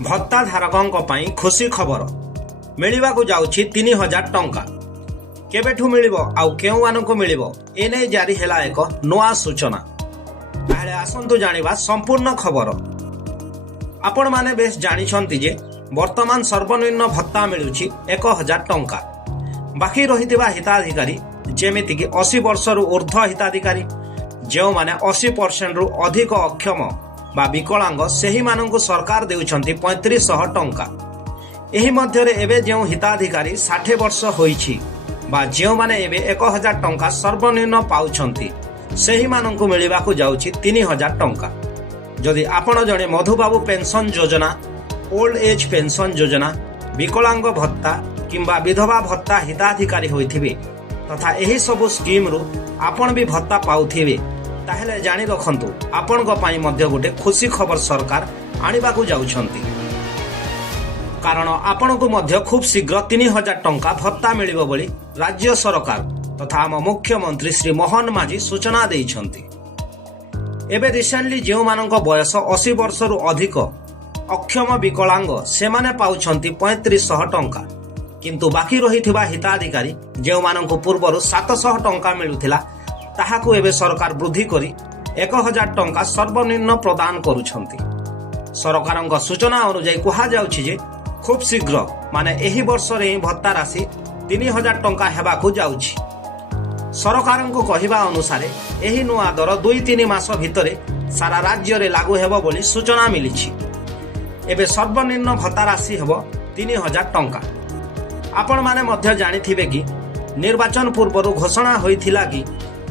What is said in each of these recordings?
भत्ता धारकों खुशी खबर मिलवाकू जाउछि 3000 टंका केबेठू मिलिबो आउ केउ मानकू मिलिबो एने जारी हैला एक नवा सूचना। ताहले आसंतु जानिबा संपूर्ण खबर। आपण माने बेस जानिछंती जे वर्तमान सर्वनिम्न भत्ता मिलुछि 1000 टंका। बाकी रहितिबा हिताधिकारी जेमिति कि 80 वर्ष रु ऊर्ध्व हिताधिकारी जो माने 80% रु अधिक अक्षम बा विकलांग सेही मानंकु सरकार देउछंती 3500 टंका। एही मध्यरे एबे जेउ हिताधिकारी 60 वर्ष होईछि बा जेउ माने एबे 1000 टंका सर्वनिम्न पाउछंती सेही मानंकु मिलिबाकू जाउछि 3000 टंका। जदि आपण जणे मधुबाबू पेंशन योजना, ओल्ड एज पेंशन योजना, विकलांग भत्ता किंबा विधवा भत्ता हिताधिकारी होइथिबे तथा एही सबु स्कीम रु आपण भी भत्ता पाउथिबे ताहेले जानि रखंतु आपण को पाई मध्य गोटे खुशी खबर सरकार आनिबाकू जाउछंती। कारण आपण को मध्य खूब शीघ्र 3000 टंका भत्ता मिलिबो बोली राज्य सरकार तथा आम मुख्यमंत्री श्री मोहन माझी सूचना देइछंती। एबे रिसेंटली जेउ मानक बयस 80 वर्ष रु अधिक अक्षम विकलांग से माने पाउछंती 3500 टंका। किंतु बाकी रहिथिबा हिताधिकारी जेउ मानक पूर्वरु 700 टंका मिलुथिला ताहाकू एबे सरकार वृद्धि करी 1000 टंका सर्वनिम्न प्रदान करुछंती। सरकारक सूचना अनुसार कुहा जाउछि जे खूब शीघ्र माने एही वर्ष रे भत्ता राशि 3000 टंका हेबाकू जाउछि। सरकारक कहिबा अनुसार एही नुआ दर 2-3 मास भितरे सारा राज्य रे लागू हेबो बोली सूचना मिलिछि। एबे सर्वनिम्न भत्ता राशि हेबो 3000 टंका। आपण माने मध्य जानिथिबे कि निर्वाचन पूर्वरु घोषणा होइथिला कि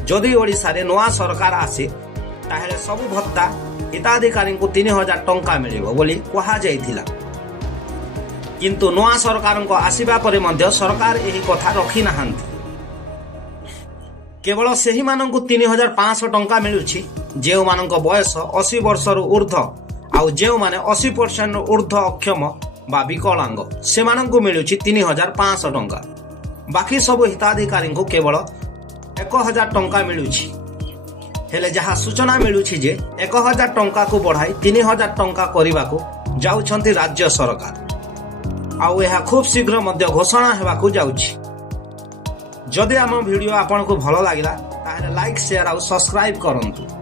जदि ओडिसा रे नवा सरकार आसे ताहेले सबु भत्ता हिताधिकारी को 3000 टंका मिलिबो बोली कहा जाइथिला। किंतु नवा सरकार को आसीबा परे मध्य सरकार एही कथा रखी नाहंती। केवल सेही मानंकु 3500 टंका मिलुछि जेउ मानंक बयस 80 वर्ष रु ऊर्ध्व आउ जेउ माने 80% रु ऊर्ध्व अक्षम बा विकलांग से मानंकु मिलुछि 3500 टंका। बाकी सब हिताधिकारी को केवल 1000 टंका मिलुछि। हेले जहा सूचना मिलुछि जे 1000 टंका को बढ़ाई 3000 टंका करिबाकू जाउछंती राज्य सरकार। आउ एहा खूब शीघ्र मध्य घोषणा हेबाकू जाउछि। जदि आम वीडियो आपनको भलो लागिला ताहेले लाइक शेयर आउ सब्सक्राइब करंतु।